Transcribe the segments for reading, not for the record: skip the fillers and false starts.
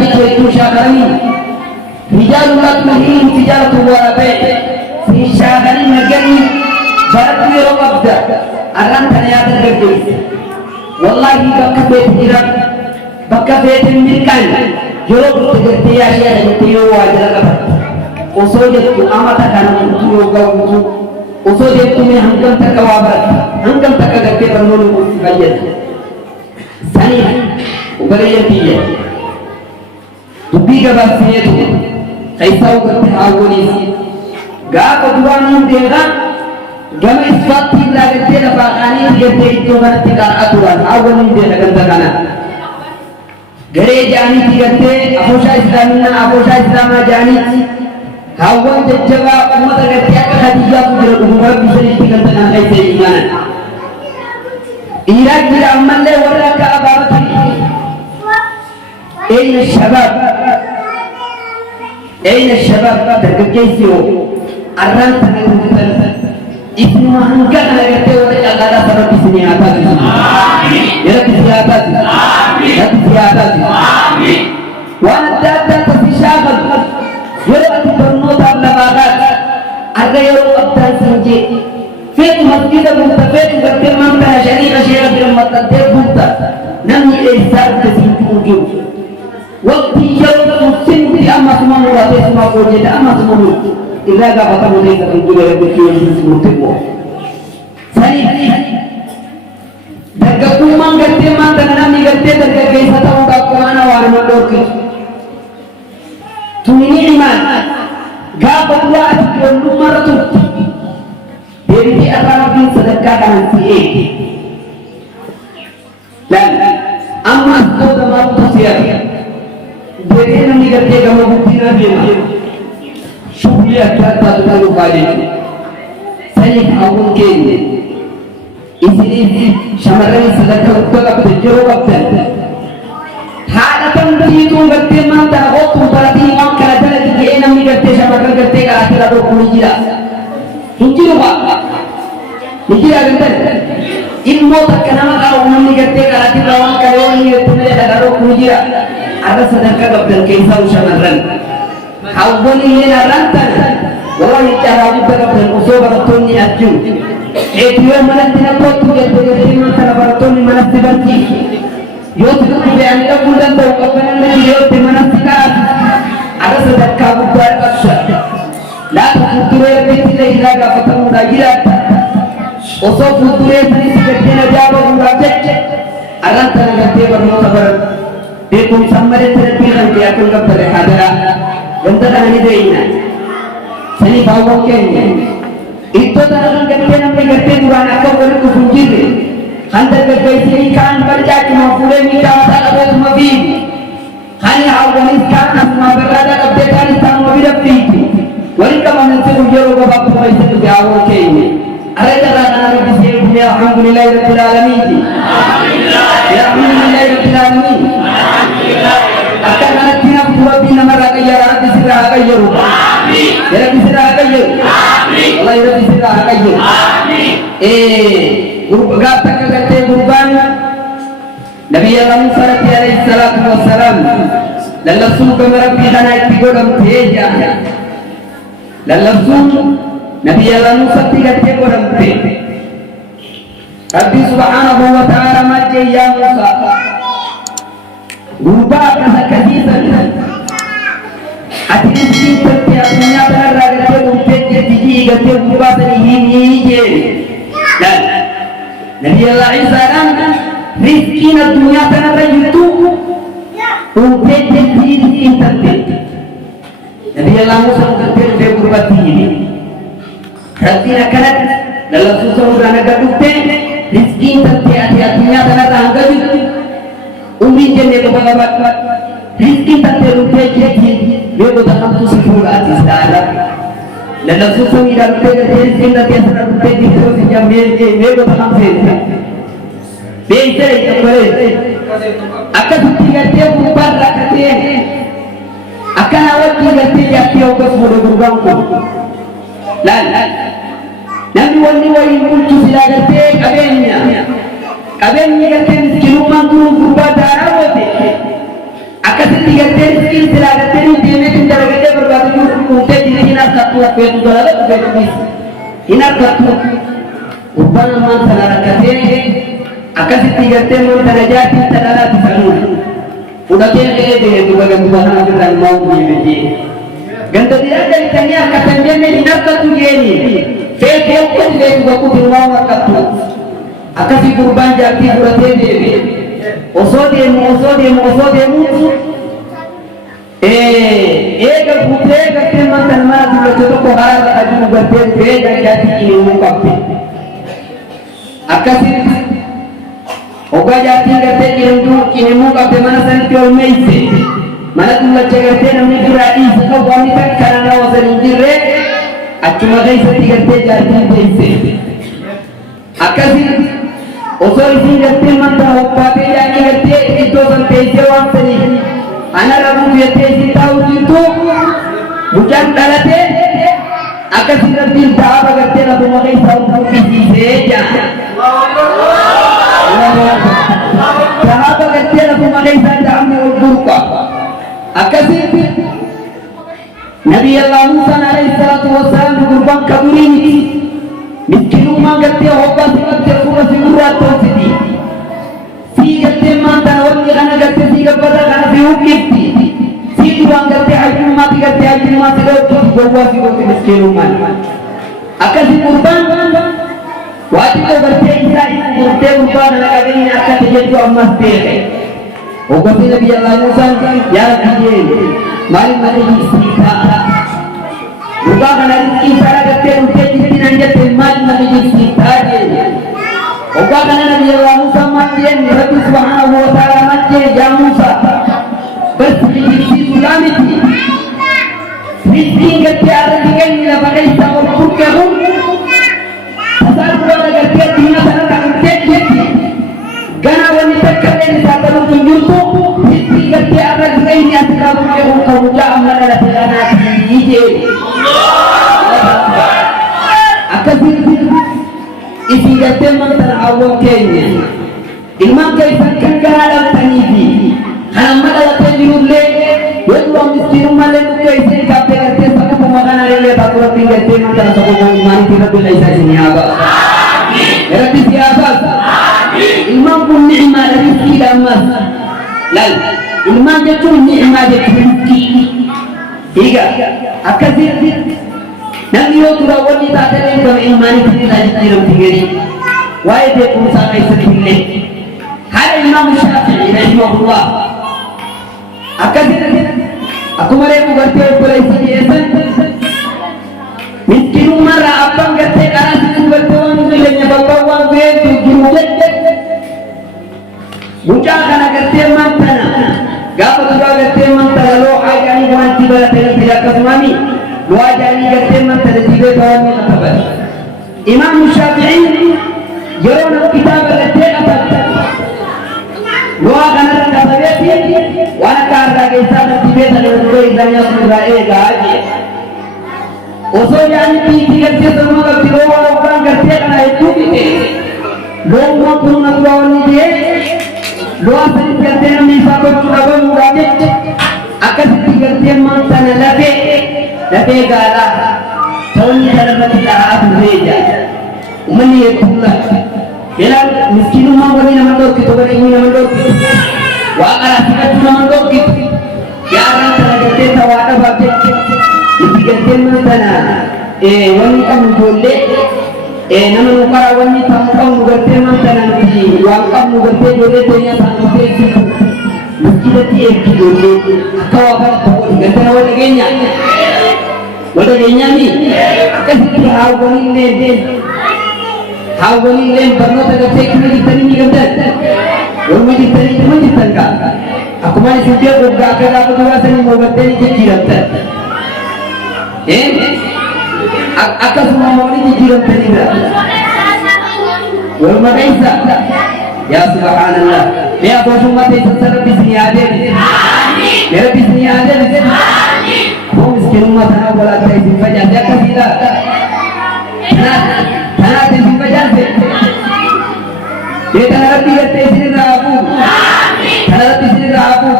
ربك ويكون شاكرين رجال لا تلهيهم تجارة ولا بيع في شاكرين مجني برد يرقبدا أران تنيات الجديد والله بك بيت جرب بك بيت الملكان جرب تجرتي أشياء تجرتيو واجرب وصوجت أمتا كانوا تجرو قوتو وصوجت من هنكم تكوابر هنكم تكجرتي بنولو مستقيد ثانيا وبريتية تبيك بسيطو كيساو كرتي هاونيس غاك دوانين ديغا gama isfatti lagate na bakani gete itu nanti kan aturan awan ini dia akan terkena gereja ini gete afusha Islamna jani awan jejaka umat gete akan hadijah kuda umur bisa ditinggal dengan kaisa iman Irak tidak amanlah warga abadi Aina syabab terkejut arang tangan Ibnu Hangga ada teori yang ada pada di sini atas. Amin. Ya di sini atas. Amin. Ya di sini atas. Amin. Wanda tersisakan. Ya di bernota labagat. Ada yang abdan senji. Fit masjid muntafid berfirman pada syariah syariah firman terbuka. Nami ihsan tersimpul. Waktu yang muslim di amat semua semua kujid amat semua. إذا قابت مدينة الدولة يبكيون سنسمتكوا ثاني دقاقوا من قلت ما تنامي قلت دقاق كيسا تنقاقوا أنا وارمان دوركي تميني إيمان قابت وقت كل مرة ديرتي أرابين صدقاء كان سيئي لا أما أصدق ما بتصير ديرتي نمي قلت كما بكتنا بيما Syukurlah kita terlalu balik. Saya kawin kini. Isini syamaran sedekah untuk apa terjawab dan. Hadapan itu berteman tak waktu berarti orang kerja lagi dia nak mikir syamaran kerja kalau tidak ada kumijira. Kumijira apa? Kumijira kan? Ilmu tak kenal kalau orang mikir kalau tidak orang kalau ini tidak ada kumijira. Ada sedekah dan kisah syamaran. Kawin ini narantan, walau cara kita berusaha bertuni acu. Itu yang mana tidak perlu kita beriman cara bertuni mana seperti. Yaitu kita anda bulan tahu kapan lagi yaitu mana sekarang. Ada sedekah buat kasar. Lalu future kita ilaga petang mudajirat. Oso future ini seperti jawab murajat. Arantan kita bermusabar. Dekum samare terpihan dia akan berhadara. Bentara ini dehina, seni bawang kenya. Itu tangan kerja nampi kerja bukan aku beri kufunjir. Hantar kerja sini kan kerja cuma boleh minta tak ada cuma bin. Hanya Afghanistan semua berada Afghanistan mobil itu. Wanita mana sih ujar bapak bapak itu bawang kenya. Ada cara anak di sini punya alhamdulillah rabbil alamin. Alhamdulillah rabbil alamin. Akan anak tina buat bina mereka ya disirah kayu. Amin. Ya disirah kayu. Amin. Allah ya disirah kayu. Amin. Guru gata kagate guruban Nabi Allah Musa alaihi salatu wassalam lallasu kamera pidana itigodam teja lallasu Nabi Allah Musa tigate godam te Rabbi subhanahu wa ta'ala majja ya Musa Rubah kasa kasisan Ati miskin setiap menyatakan raga umpetnya tiji gati rubah dari ini je dan Nabi Allah Isa kan miskin dunia tanah itu umpetnya tiji miskin setiap Nabi Allah Musa setiap dia berubah ini berarti nakarat dalam susah urana gadukte miskin setiap hati-hatinya tanah tangga itu Umri jenis kebabat rizki tak terlupa jadi dia berdalam tu sepuluh atas dalam dalam susah tidak lupa jadi rizki tak terlupa lupa di terus jam dia berdalam sendiri beza yang boleh akan tiga dia bubar rakatnya akan awal tiga dia tiap semua berbangku lalu nanti wani muncul silakan kabenya kata miskin rumah guru berubah darah wote akkasitti gartee riskiin silaa gartee nuti deemee tun dalagatee barbaadu kuutee jireenya hin harkattu affeetu dalala dhufeetumis hin harkattu gubbaan ammaan sana rakkatee akkasitti gartee wanta najaatiin talaalaati sanuudha fudhatee qe'ee bahee duba gantuba kana birraan maa uumee ganda diraa galtanii akkatan jenne hin harkattu jeeni feetee uffati beeku bakkuutiin waa harkattu akkasii gurbaan jaartii fudhatee deeme osoo deemu eega fuutee gartee mantan mana dullacha tokko haala ajiru gartee dhufee jaartii qinimuu qabde akkasitti hoggaa jaartii gartee qinimuu qabde mana sanitti olmeeyse mana dullacha gartee namni biraa dhiisa qabu wanni takka kana wasan hin jirre achuma keessatti gartee jaartii teeyse akkasitti osoo isin gartee manta hoppaatee jaanii gartee iddoo san teessee waan saniif ana rabuuf jettee isin taa'u jirtu mucaan dhalatee akkasii rabbiin ta'aaba gartee lafuma keessaa buqqisiisee jaa ta'aaba gartee lafuma keessaa ta'amne ol burqa akkasitti nabi Allah Musa alayhi salatu wassalam gurbaan kaburii miti miskinummaa gartee hobbaa siqattee fuula si gurraatti hojjeti sii gartee maantaan wanni kana gartee sii gabbarra kana si huqqifti sii duraan gartee ajjummaati gartee ajjummaa si dhootti gowwaa si gooti miskinummaan akkasi gurbaan waati koo gartee isaa gurtee gurbaan ana qabeenya akkati jettu ammas beeke hoggasi nabi Allah Musaan yaa rabbi jeen maaliif mana isii ta'a gurbaa kana rizqii isaa gartee dhufee jirti nan jette maaliif nama jirti taa'e hoggaa kana nabi Allah Musa majjeen rabbi subhanahu wa ta'ala majjee yaa Musa bas jirsiisu laamiti rizqiin gartee arrati kenni lafa keessa ol burqe kun tasaan dura gartee diina sanarra dhufee jetti gana wanni takka leen isaa galuuf hin jirtu rizqii gartee arrati kenni asirraa burqe kun kan mucaa amma dhalate kanaatii jee akkasitti isin gartee mantana awwan keenya ilmaan keessan kan garaa dhaltanii fi kan amma dhalatee jirullee yoo miskiinummallee dhukkee isin qabdee gartee sababuma kanallee baatu rabbiin gartee mantana sababuma ilmaanitti rabbi keessa isin haa ba'u rabbi si haa ba'u ilmaan kun ni'imaadha riskiidha ammas lal ilmaan jechuun ni'imaa jechuun riskii higa akkasitti namni yoo dura wanni taatee gama ilmaanitti jijjiiramti gadi waa'ee beekumsaa keessatti illee haala imaamu Shaafi'ii rahimahullah akkasitti akkuma reefu gartee obboleessa dhiyeessan miskiinummaarraa abbaan gartee qaraasituu gartee waan jireenya babbaa waan beektu jiru jette mucaa kana gartee mantana gaafa duraa gartee mantana loo haajanii wanti baratanii akkasumaami loo jaanii gartee mantana dibee tawanni qaban imaamu Shaafi'ii yeroo nama kitaaba gartee qaban loo kanarra qababeeti waan akka harkaa keessaa dibee sana dura isaanii asirraa eegaa jee osoo jaanii biitii gartee sanuma qabdi loo waan obbaan gartee kana hedduu fite loowwan kun na dura wanni jee loo asanitti gartee namni isaa gochuu dhabamuudhaa jecha akkasitti gartee mantana lafee gaalaa ta'onni kanarratti dhahaa turree jaa uummanni hedduudha jedhaan miskiinummaan wanni nama dhorkitu bareedni nama dhorkitu waa qaraasifachuu nama dhorkitu yaarraa sana gartee tawaa dhabaaf jecha itti gartee mantana wanni qabnu ijoollee nama nu qaraa wanni taa'u qabnu gartee mantana nuti waan qabnu gartee ijoollee teenya taa'u teessisu miskiidatti eegdi ijoollee akka waa kana ta'uu gartee nama dhageenya wada keenyaami akkasitti haawwaniillee barnoota gartee akkuma jirtanii ni gamtan warma jirtanii dhuma jirtan kaa akkuma isin beeku waggaa akka gaafa duraasanii moobattee ni jijjiiramtan akkasuma mooni jijjiiramtanidha warma keessa yaa subhaanallah mee aboosummaa teessan rabbi isin yaadeebise mee rabbi isin yaadeebise Kau miskin rumah tanah bola saya simpan jasa kasih dah. Tanah simpan jasa. Dia tanah lebih dari sini rabu. Tanah lebih sini rabu.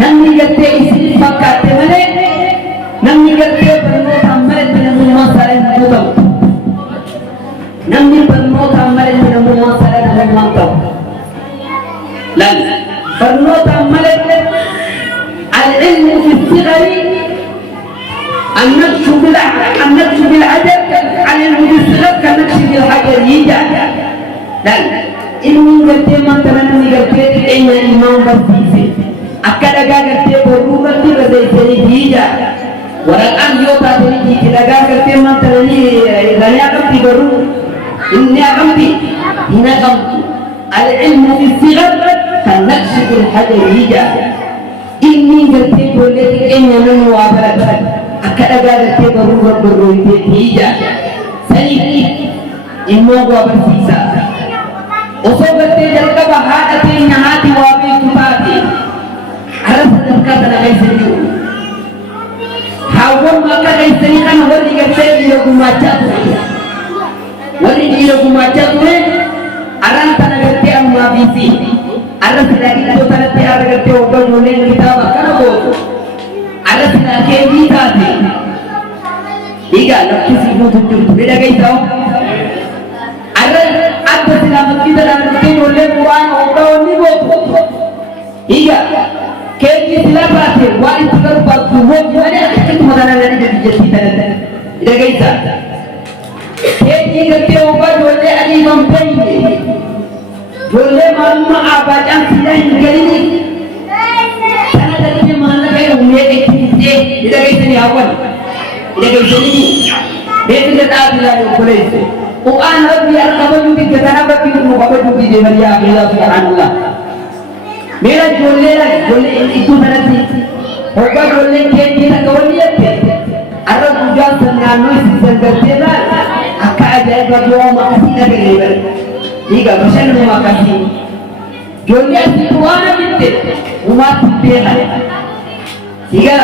namni gartee isin fakkaate malee namni gartee barnootaan malee namummaa isaa hin guutamu. namni barnootaan malee namummaa isaa namummaa ta'u. laal barnootaan malee العلم في الصغر النقش بالعدد العلم في الصغر كالنقش بالحجر يجعل لا ilmu gartee mantara namni gartee xiqqeenya ilmaan barsiise akka dhagaa gartee borruu irratti barreessanii diija waraqaan yoo taatanii jiiti dhagaa gartee mantaranii irranii aqamti borruu inni aqamti hin aqamtu alilmu fi sigar kan naqshi bilhajar diija ilmi gartee ijoollee xiqqeenya namni waa baratan akka dhagaa gartee borruu irra borrooytee diija saniif ilmoo waa barsiisa osoo gartee jalqaba haadha teenya haati waa beektu taate ala sadarkaa kana keessa jiru hawwan akka keessanii kana warri gartee dhiira gumaachaa ture araan tana gartee ammaa biisi arra silaa iddoo kanatti arra gartee hoggan ijoolleen kitaaba kana gootu arra silaa keebii taate dhiigaa lakkisii guutu jirtu ni dhageessaa Ada selamat kita dalam bikin oleh Quran orang ni bodoh. Iya, keji selamat je. Wah itu kan batu bodoh. Mana kita makanan dari jadi kita nanti. Tidak kita. Keji kerja orang oleh ali mampai. Oleh mama abadan tidak ingin ini. Karena tadinya mana kayak umur ekspedisi. Tidak kita ni awal. Tidak kita ni. Dia tidak tahu lagi boleh. Quran Rabbi al-Qabaju di ketana Rabbi al-Qabaju di Maria Allah subhanallah. Mera jolle itu nanti. Hoga jolle ke kita kawaliyat. Arab juga senanu season bertela. Akka aja berdoa makasih dari lebar. Iga bersama makasih. Jolle itu mana bitte. Umat bitte. Iga.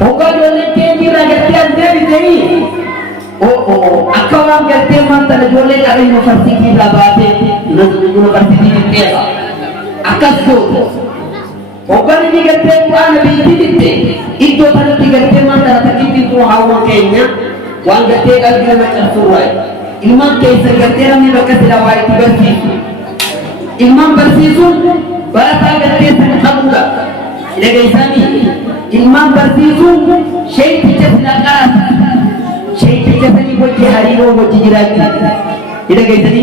Hoga jolle ke kita gatian dari. Akka waan gartee maanta ijoollee qara yuunivarsiitii irraa baatee yuunivarsiitii bitteera akkas gootu hoggan inni gartee quraana biyyattii bitte iddoo kanatti gartee maanta takkitti tuu hawwan keenya waan gartee qalbii nama cabsurraa ilmaan keessa gartee namni bakka silaa waa itti barsiisu ilmaan barsiisuun barataa gartee san qabuudha dhageessanii ilmaan barsiisuun sheekticha silaa qaraasa Jadi wajah hari lo wajah jiran tidak kayak tadi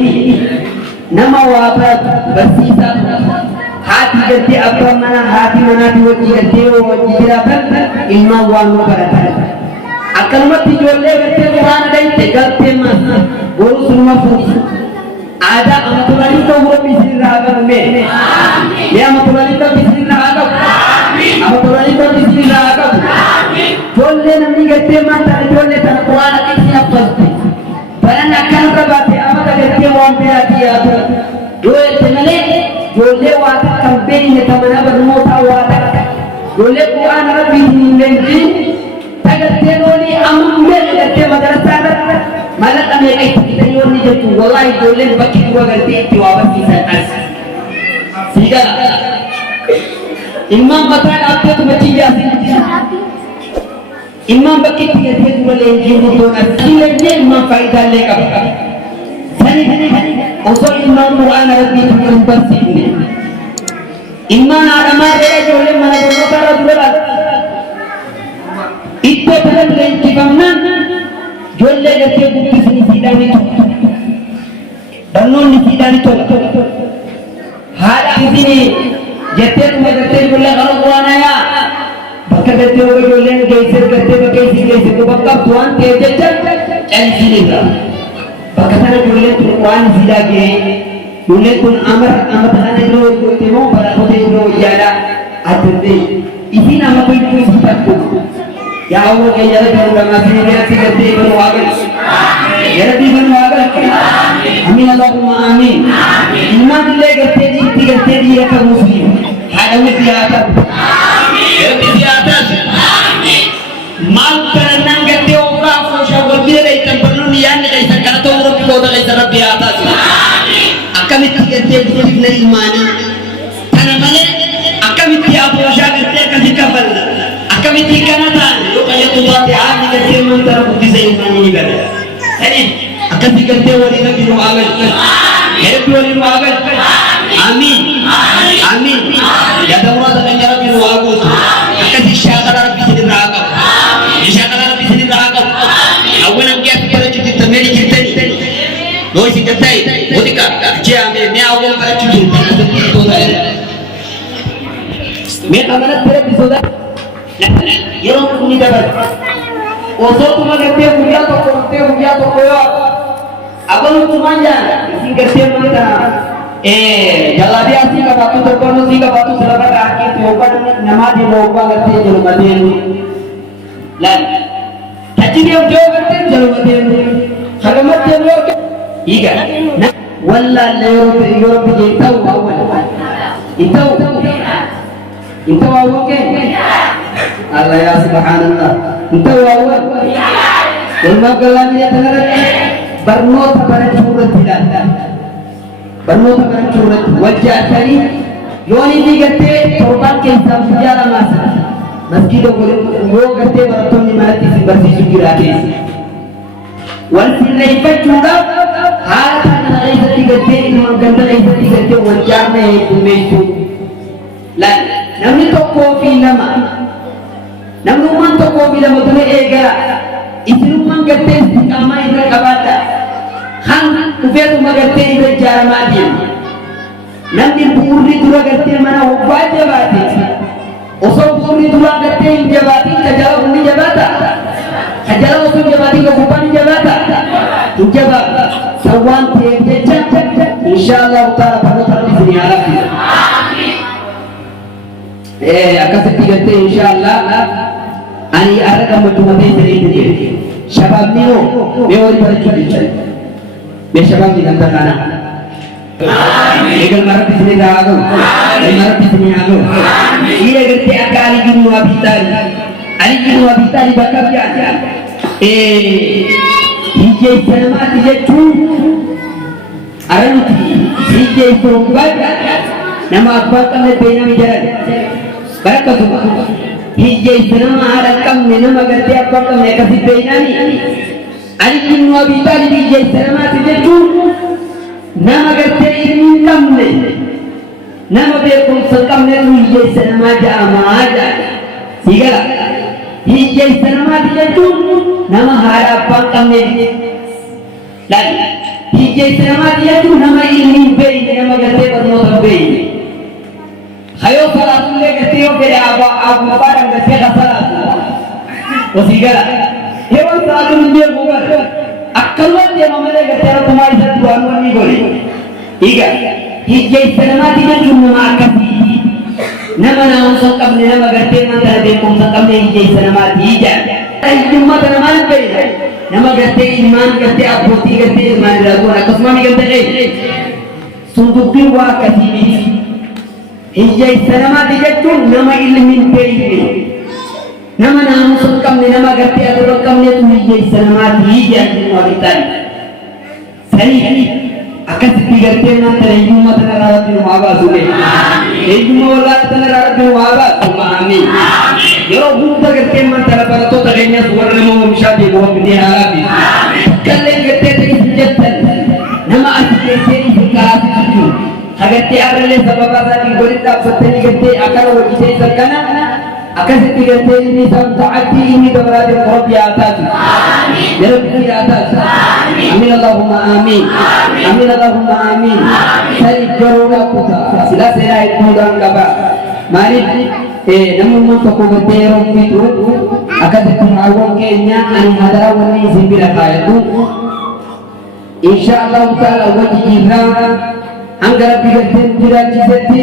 nama wabah bersisa hati ganti apa mana di wajah ganti wajah jiran ilmu wanu beratan akan mati jual ganti Quran ada yang tegal tema guru semua fungsi ada amatulani kau guru bismillah me ya amatulani kau bismillah amatulani kau bismillah jolle namni gatte mata jolle tan Quran isi apa baran akan rabate amata gatte wan berati atu jolle temale jolle wata kampeni ne tamana bermota wata jolle Quran rabbi ninji tagatte noni amulle gatte madrasa malaka me ai kita yoni jetu wallahi jolle bakki wa gatte tiwaba kisan as siga imam batal atte tu machi jasi imam bakki tiga dua lagi untuk nasihatnya imam faedah lekap. Sani osor imam Quran Arabi itu bersih ini. Imam agama dia jole mana bernotar dulu. Itu dalam lagi bangna jole jati bukti sini sidang itu. Bangun di sidang itu. Hari ini jati tu jati jole kalau Quran ayat. Bakal dia jolle geser kerja pakai tu bakal tuan kerja cari sini lah. Bakal sana jolle tuan sida ke jolle pun amar sana dulu temo pada hotel dulu jada ada deh. Isi nama tu itu sifat tu. Ya Allah ke jada tu orang asli dia kerja berwagal. Ya Rabbi berwagal. Amin Allahumma amin. Iman le kerja dia ke muslim. Ada mesti ada. Di atas, mal karenang gede oka fusha gurbi le tempernu niyan le kaisa karato urut koda kaisa rabbi atas. Akan itu gede gede le imani. Tanamale akan itu miti kanatan yo kaya tubati ani gatir mantar bukti saya mani gada jadi akan digante wali nabi no agal herep wali no agal amin amin ya dawra da kanjara bi no agal akan disyakara rabbi sidin raga disyakara rabbi sidin raga awalan kya para cuti tameri kitani no sikatai odika je ame me awal para cuti to da me kamana tere bisoda Yang kuni dapat, osok cuma kerja hujan to koyo, abang cuma aja, isi kerja mana, jalabi asing ka batu terkono sih ka batu selamat akhir tiopan nama di bawah kerja jalur badan, lan, kaji dia jauh kerja jalur badan, halamat jalur, iya, nah, wallah Europe jadi tahu awal, itu awal ke? Allah ya subhanallah itu awal ilmu kalam ya tenaga barno tabaran curut tidak barno tabaran curut wajah tadi yoni digate korban ke hisab sejarah masa meski do boleh yo gate baraton ni mati si bersih sukirate wal silaifa juga harta na isa digate ilmu ganda isa digate wajah me kumesu lan namni to kofi nama namun manto ko bila mutune ega isiru mangate kama ida kabata han kubetu magate ida jaramadi namni puri dura gate mana ubaja bati oso puri dura gate jabati kajala undi jabata kajala oso jabati ko kupani jabata tujaba sawan te insyaallah taala pada tarikh ini alafi amin akan setigate insyaallah ani araka matumatay sa ito shabab niyo may wali pa rin may shabab dinanta kana legal marap di sini dago ay marap di sini ago iya gerti aka aligin mo abitali bakab yan hijay sanamati jechu aranuti hijay surumbaga nama abbakan na pinami jalan barakatuh hijai senama harakam nama gati apa kam ne kasi peinani ali bin Abi Talib hijai senama tijetu nama gati income ne nama be kum sakam ne hijai senama jama aja sigala hijai senama tijetu nama harapan kam ne lagi hijai senama tijetu nama ilmu be nama gati bermotor be hayo salatun le gatiyo kere abu barang gatiya kasalatu osigala hewan salatun dia bukan akkalwan dia mamale gatiya tumari satu anwan ni goli iga hijai sanamati na nama akasi nama naon sokam ni nama gatiya mantara bekum sokam ni hijai sanamati ija ay jumma tanaman pe nama gatiya iman gatiya aboti gatiya iman ragu akasmani gatiya sundukin wa kasibiti hijai sanamati jechuun nama ilmin beeyne nama naamusun qabne nama gartee adurra qabne tu hijai sanamati hijaan jennu abitaan sanii akkasitti gartee nanta eeyyummaa tanarraa rabbiin waa baasuudha eeyyummaa wallaa tanarraa rabbiin waa baasuma amiin yeroo hunda gartee mantara barattoota keenyas warra nama oomishaa beeku wabbitee haalaafi kallee gartee ta'is jettan nama as keessee ifi kaasisu jiru agartee arralee sababa isaatiin walitti dhaabbattanii gartee akkana hojjetee isa kana akkasitti gartee inni isaan ta'atti inni dabalaatiin rabbi haa taatu rabbi haa taatu amiin allahumma amiin amiin allahumma amiin saniif garuu dhaabbuta silaa seenaa hedduudhaan qaba maaliif namummaan tokko gartee yeroo fitu akkasitti haawwan keenya ani hadaraa wanni isin bira kaayatu insha allahu taala wajji jirraa angara bigatin jirachisetti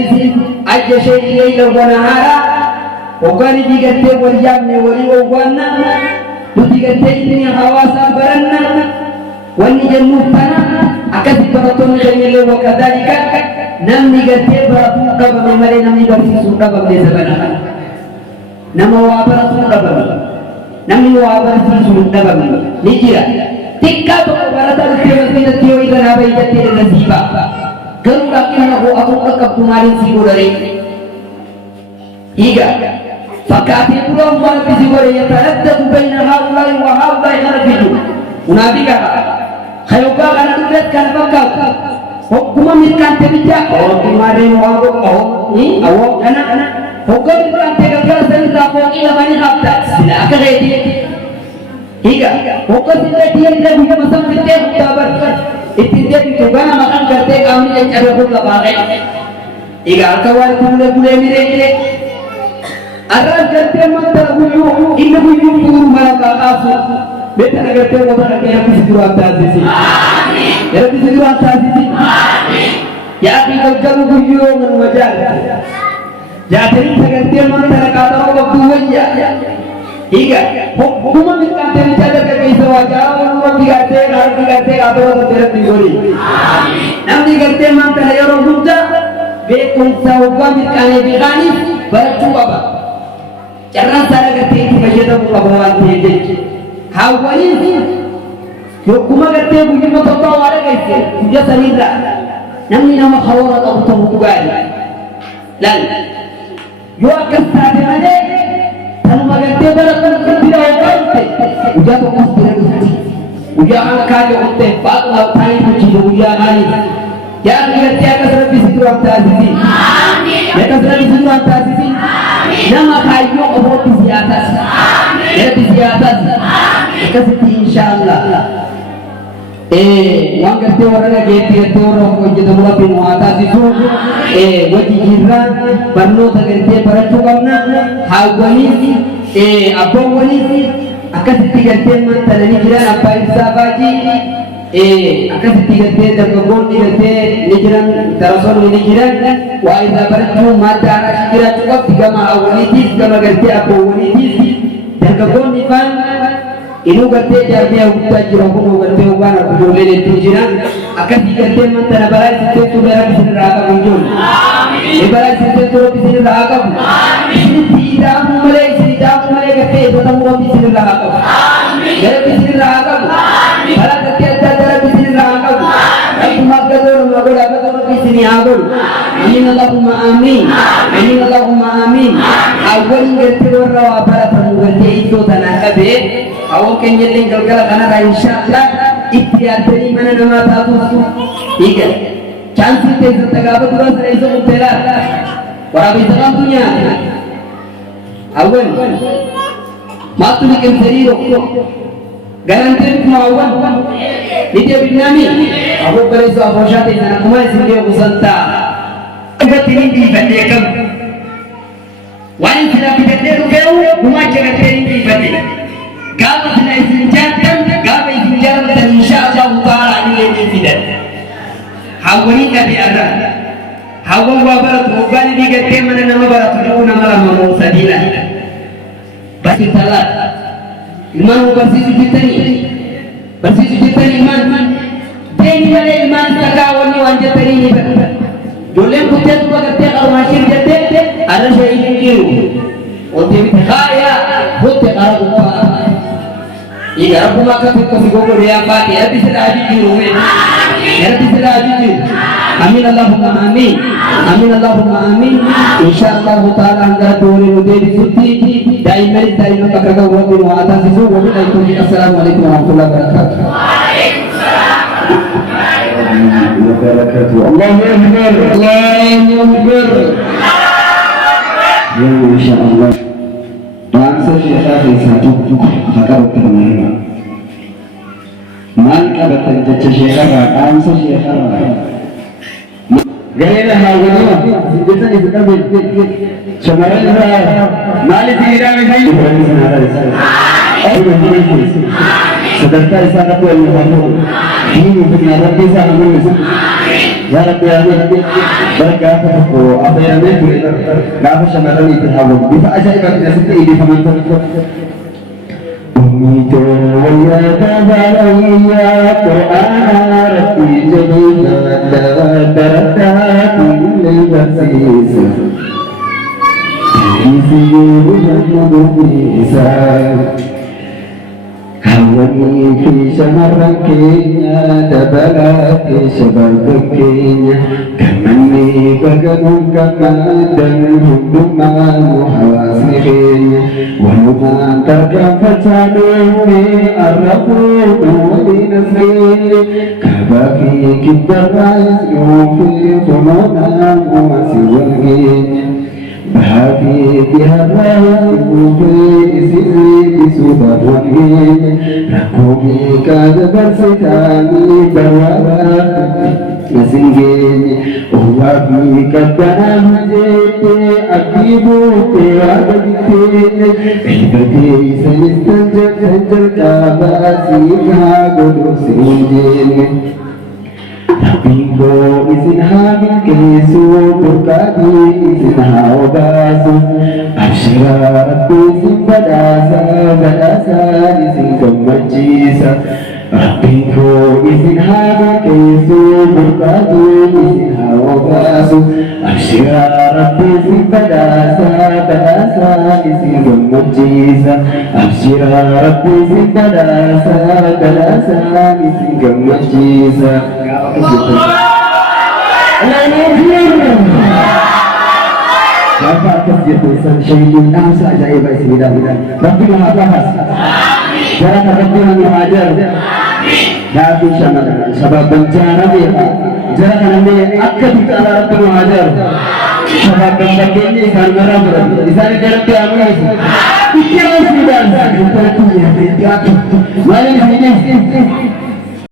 ajja shay layla wa nahara ogani bigatte waliyamne wali ogwanna bigatte inni hawasa baranna wani jannutana akasi baraton jangele wa kadhalika namni gatte baratu qabame male namni barsisu qabame sabana nama wa baratu qabame namni wa barsisu qabame nijira tikka to barata tiyo tiyo idana bayyate nasiba Kalau lakinnahu aku akab tumarin si gudari. Iga, فكاتي بلوم وربي ولا يتردد بين هؤلاء وهؤلاء نرفجوا منافقا خيوكا كان دلت كان بكاو حكم من كان تبجا او كمارين واغو او كان حكم من كان تبجا سندا فوقي لمن خافتا سلا كغيتي هيغا حكم سندا دي بيجا مسم بيته خبر اتinde بيتوغانا مكان کرتے کام نے چرے کو لباغے هيغا كوال كله كله ميرے Aran kerja mata buyu, ini buyu turun mereka kasu. Beta kerja mata kerja kisiru atas sisi. Ya kisiru atas sisi. Ya kita kalau buyu mengajar. Jadi kerja mata kata orang buaya. Iya, hukum kita terjadi kerja itu wajar. Orang dikerja, orang dikerja kata orang tertinggali. Nanti kerja mata orang muda. Bekun sahugam kita ni begani bercuba. Jangan salah kerja itu menjadi pengabdian diri. Hawani yo kuma kerja bukan betul betul orang kerja. Dia sendiri. Namun nama khawar atau betul betul. Lalu yo akan sahaja mana? Tanpa kerja berapa tidak ada. Ujar tu kas tidak ada. Ujar angkat yo untuk bagai tani puji ujar hari. Yang kerja kasar bisitu atas sisi. Ya kasar bisitu atas sisi. Nama kayu orang di atas, ya di atas, kasih insyaallah. Wang kerja orang kerja orang kerja tempat di atas itu, wajib jiran, perlu kerja percuma, hawani, apa wani, akan tiga teman tadi jiran apa isabaji, akan tiga teman terkebun tiga teman jiran terason ini jiran. Wa idza baratu mata kira cukup tiga ma'awalitis kama gerti apa walitis dan kebon ifan inu gerti jarbiya utta jirahun gerti ubana kujulele tujina akan tiga teman tanah barai situ berada di neraka muncul amin barai situ di neraka amin tidak mulai gerti bertemu di neraka amin gerti di neraka amin barai gerti ada di neraka amin magador di sini agor amin Allahumma amin amin Allahumma amin awal ngerti warna wabara ngerti itu tanah kabe awal kenyeling galgala karena insyaallah ikhtiar dari mana nama tahu iya chance itu setagaba terus itu mutera warabi sekantunya awal matulikan seriro garanti mawon dia binami aku beresu aposhate sana kumai sindio kusanta ini di bandekam wani sila bidaderu keu kumai jagateri di bandek gaba sila isinjatan gaba isinjatan dan insyaallah ta'ala ini lebih bidat hawani nabi ada hawa wabarat mubani digate mana nama barat nama lama musadila basi talat iman bersih suci iman deni mana iman sakawani wanjatari ni Julen punya tu kerja kalau masih kerja ada saya ini kiru, untuk kaya, untuk kalau lupa, iya aku makan tu kasi gogo dia apa dia bisa lagi kiru, dia bisa lagi kiru. Amin Allahumma amin, amin Allahumma amin. Insyaallah taala anda boleh menjadi suci dari maka kau boleh atas itu boleh itu. Assalamualaikum warahmatullahi wabarakatuh. Allahu Akbar, Allahu Akbar. Ya insyaallah. Bangsa syekh satu hakar terima. Malika bertanya syekh bangsa syekh. Gaya hawanya kita ni kita sebenarnya malik tidak begini. Sedangkan sangat kuat ini untuk Rabbi sangat mulus. Ya Rabbi berkah aku apa yang boleh dapat semalam itu hawa. Bisa aja ibadah seperti ini sama Umito ya tabaraya Qur'an Rabbi jadikan daratatil basis Isi yuhud bisa Hawa Bani fi shamarran keenya dabalate shabarran keenya kan manni baganuun gammadan hundumaan hawaasni keenya walumaan tarkaanfachaanee arrafuun waliin asgeenne kaabaa fi kibbarraa isnuufi kunuunaan uumasi walgeenya Bahafi diharraa kuufee isinii isuudhaaf walgeenya rakkoolee kaasa barsitaanii barbaadhaa isin geenye Oowwaa fi qabbanaa jettee abdii buutee waaqa bitteenya eeggatee isanis tan jalqabaa siigaa godhu siin jenne Bingo isin hamil kesu berkati isin hawa basu Abshira rabbi isin badasa isin kemajisa Bingo isin hamil kesu berkati isin hawa basu Abshira rabbi isin badasa isin kemajisa Abshira rabbi isin badasa isin kemajisa Bapak kesejahteraan syai'un amsa ajaib bismillah. Rabbil bahas. Jalan Rabbil mengajar. Nabi sabab bencana dia. Jalan Nabi akan dikala Rabbil mengajar. Sabab bencana ini kan merah. Di sana jalan dia mulai. Pikir sudah. Kita tu ya. Mari sini.